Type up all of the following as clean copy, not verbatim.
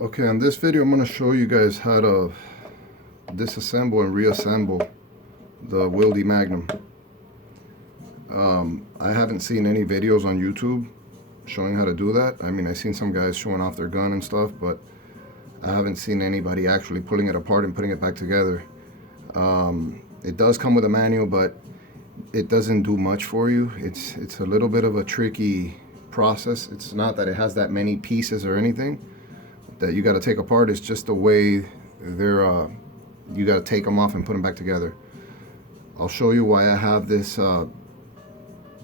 Okay, in this video I'm going to show you guys how to disassemble and reassemble the Wildey Magnum. I haven't seen any videos on YouTube showing how to do that. I mean, I've seen some guys showing off their gun and stuff, but I haven't seen anybody actually pulling it apart and putting it back together. It does come with a manual, but it doesn't do much for you. It's a little bit of a tricky process. It's not that it has that many pieces or anything that you got to take apart. It's just the way they're you got to take them off and put them back together. I'll show you why I have this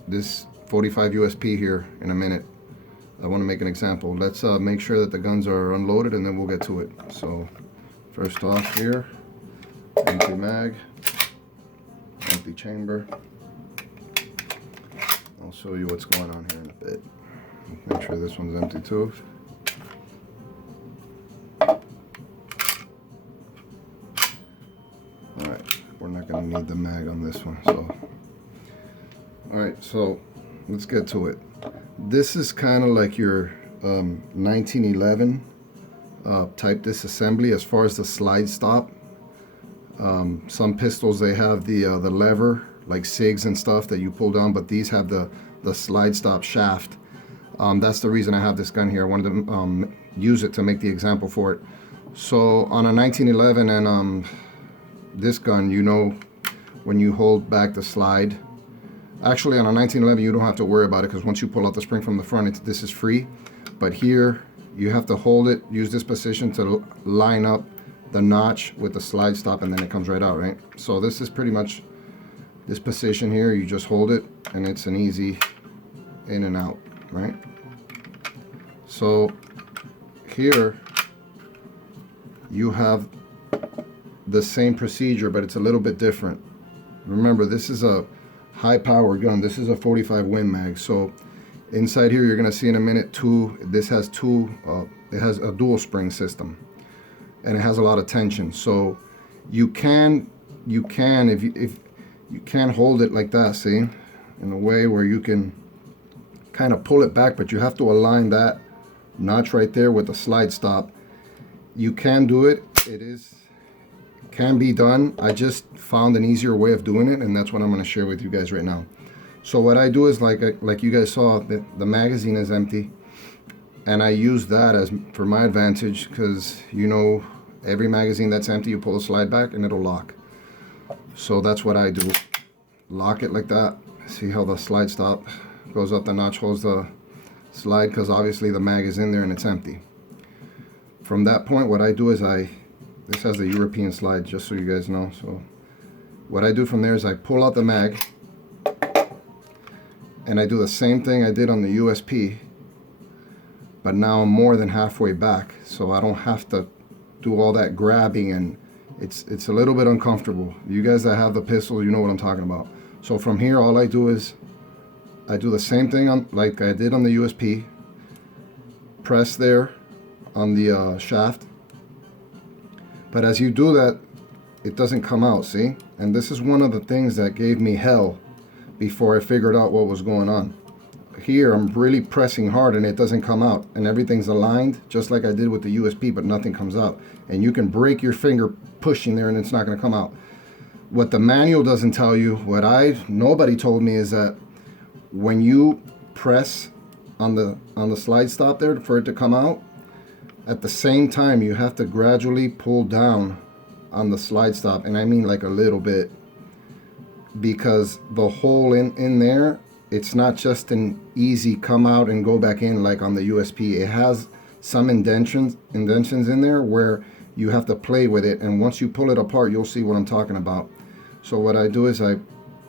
this 45 USP here in a minute. I want to make an example. Let's make sure that the guns are unloaded and then we'll get to it. So first off here, empty mag, empty chamber. I'll show you what's going on here in a bit. Make sure this one's empty too. Alright, we're not going to need the mag on this one. So, alright, so let's get to it. This is kind of like your 1911 type disassembly as far as the slide stop. Some pistols, they have the lever, like SIGs and stuff that you pull down, but these have the slide stop shaft. That's the reason I have this gun here. I wanted to use it to make the example for it. So on a 1911 and this gun, you know, when you hold back the slide, actually on a 1911 you don't have to worry about it, because once you pull out the spring from the front, this is free. But here you have to hold it, use this position to line up the notch with the slide stop, and then it comes right out, right? So this is pretty much this position here. You just hold it and it's an easy in and out, right? So here you have the same procedure, but it's a little bit different. Remember, this is a high power gun. This is a 45 Win Mag. So inside here you're gonna see in a minute this has it has a dual spring system, and it has a lot of tension. So you can if you can hold it like that, see, in a way where you can kind of pull it back, but you have to align that notch right there with the slide stop. You can do it. Can be done. I just found an easier way of doing it, and that's what I'm going to share with you guys right now. So what I do is, like you guys saw, the magazine is empty, and I use that as for my advantage, because you know, every magazine that's empty, you pull the slide back and it'll lock. So that's what I do. Lock it like that. See how the slide stop goes up, the notch holds the slide, because obviously the mag is in there and it's empty. From that point, what I do is this has the European slide, just so you guys know. So what I do from there is I pull out the mag, and I do the same thing I did on the USP, but now I'm more than halfway back, so I don't have to do all that grabbing, and it's a little bit uncomfortable. You guys that have the pistol, you know what I'm talking about. So from here, all I do is I do the same thing like I did on the USP. Press there on the shaft. But as you do that, it doesn't come out, see? And this is one of the things that gave me hell before I figured out what was going on. Here, I'm really pressing hard and it doesn't come out. And everything's aligned, just like I did with the USP, but nothing comes out. And you can break your finger pushing there and it's not gonna come out. What the manual doesn't tell you, nobody told me, is that when you press on the slide stop there for it to come out, at the same time you have to gradually pull down on the slide stop, and I mean like a little bit, because the hole in there, it's not just an easy come out and go back in like on the USP. It has some indentions in there where you have to play with it, and once you pull it apart, you'll see what I'm talking about. So what I do is I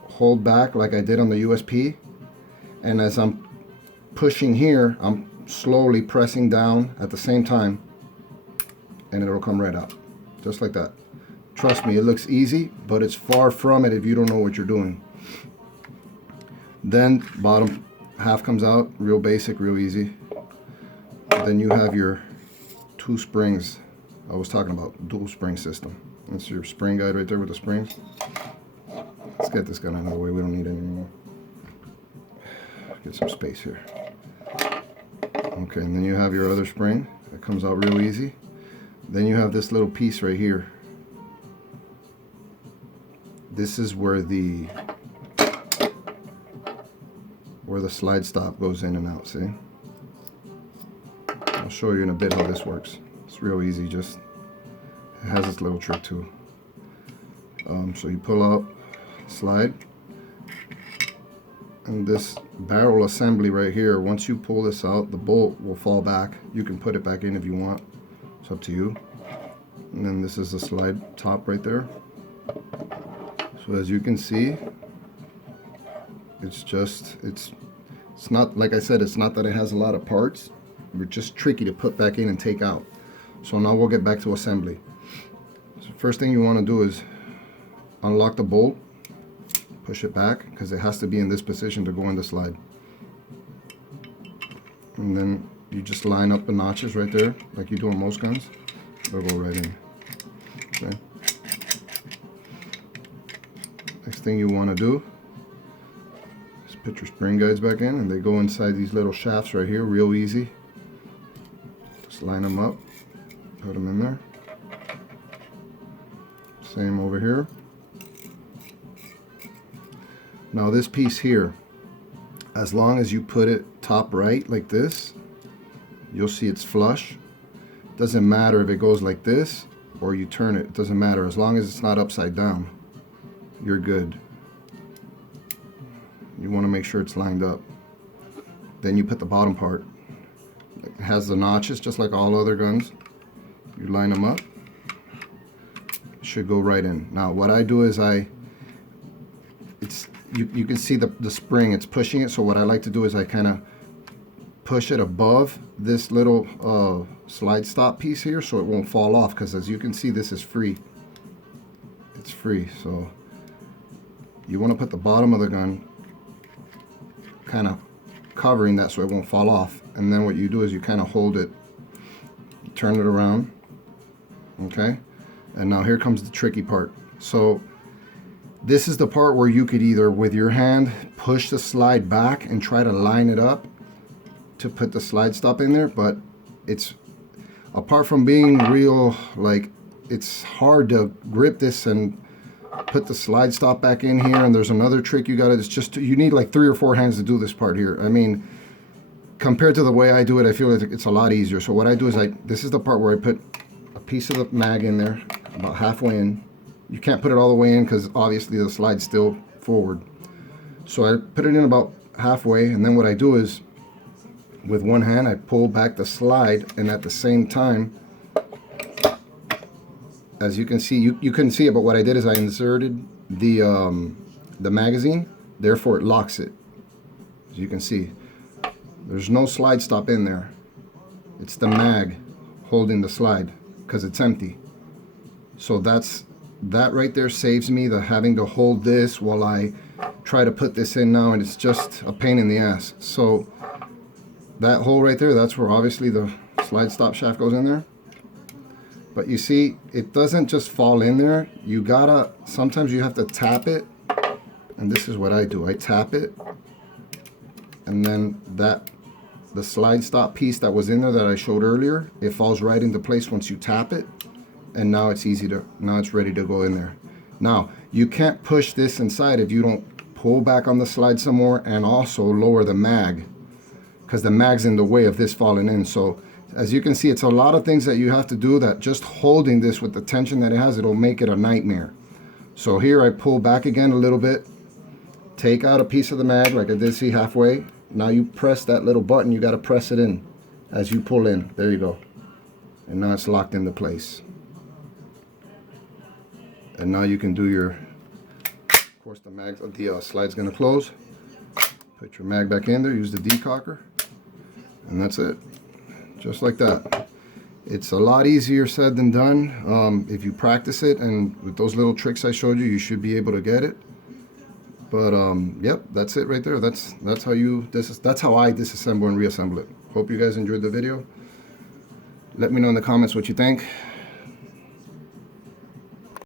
hold back like I did on the USP, and as I'm pushing here, I'm slowly pressing down at the same time, and it'll come right out, just like that. Trust me, it looks easy, but it's far from it if you don't know what you're doing. Then bottom half comes out, real basic, real easy. Then you have your two springs I was talking about, dual spring system. That's your spring guide right there with the springs. Let's get this gun out of the way, we don't need any more. Get some space here. Okay, and then you have your other spring, That comes out real easy. Then you have this little piece right here. This is where the slide stop goes in and out, see? I'll show you in a bit how this works. It's real easy, just it has this little trick too. So you pull out, slide, and this barrel assembly right here, once you pull this out, the bolt will fall back. You can put it back in if you want. It's up to you. And then this is the slide top right there. So as you can see, it's not, like I said, it's not that it has a lot of parts. It's just tricky to put back in and take out. So now we'll get back to assembly. So first thing you want to do is unlock the bolt, push it back, because it has to be in this position to go in the slide. And then you just line up the notches right there, like you do on most guns. They'll go right in. Okay. Next thing you want to do is put your spring guides back in, and they go inside these little shafts right here, real easy. Just line them up, put them in there. Same over here. Now this piece here, as long as you put it top right like this, you'll see it's flush. Doesn't matter if it goes like this or you turn it, it doesn't matter. As long as it's not upside down, you're good. You want to make sure it's lined up. Then you put the bottom part. It has the notches just like all other guns. You line them up. It should go right in. Now what I do is you can see the spring, it's pushing it, so what I like to do is I kind of push it above this little slide stop piece here so it won't fall off, because as you can see, this is free. It's free, so you want to put the bottom of the gun kind of covering that so it won't fall off, and then what you do is you kind of hold it, turn it around, okay? And now here comes the tricky part. So this is the part where you could either with your hand push the slide back and try to line it up to put the slide stop in there, but it's, apart from being real, like, it's hard to grip this and put the slide stop back in here. And there's another trick you gotta, it's just, you need like 3 or 4 hands to do this part here. I mean, compared to the way I do it, I feel like it's a lot easier. So what I do is this is the part where I put a piece of the mag in there, about halfway in. You can't put it all the way in because obviously the slide's still forward. So I put it in about halfway, and then what I do is with one hand I pull back the slide, and at the same time, as you can see, you couldn't see it, but what I did is I inserted the magazine, therefore it locks it. As you can see, there's no slide stop in there. It's the mag holding the slide because it's empty. So that right there saves me the having to hold this while I try to put this in now, and it's just a pain in the ass. So that hole right there, that's where obviously the slide stop shaft goes in there. But you see, it doesn't just fall in there. You gotta, sometimes you have to tap it, and this is what I do. I tap it, and then the slide stop piece that was in there that I showed earlier, it falls right into place once you tap it. And now it's now it's ready to go in there. Now, you can't push this inside if you don't pull back on the slide some more and also lower the mag, because the mag's in the way of this falling in. So as you can see, it's a lot of things that you have to do, that just holding this with the tension that it has, it'll make it a nightmare. So here I pull back again a little bit, take out a piece of the mag like I did see halfway. Now you press that little button, you got to press it in as you pull in. There you go. And now it's locked into place. And now you can do your, of course the slide's going to close. Put your mag back in there, use the decocker, and that's it. Just like that. It's a lot easier said than done. If you practice it, and with those little tricks I showed you, you should be able to get it. But yep, that's it right there. That's how I disassemble and reassemble it. Hope you guys enjoyed the video. Let me know in the comments what you think.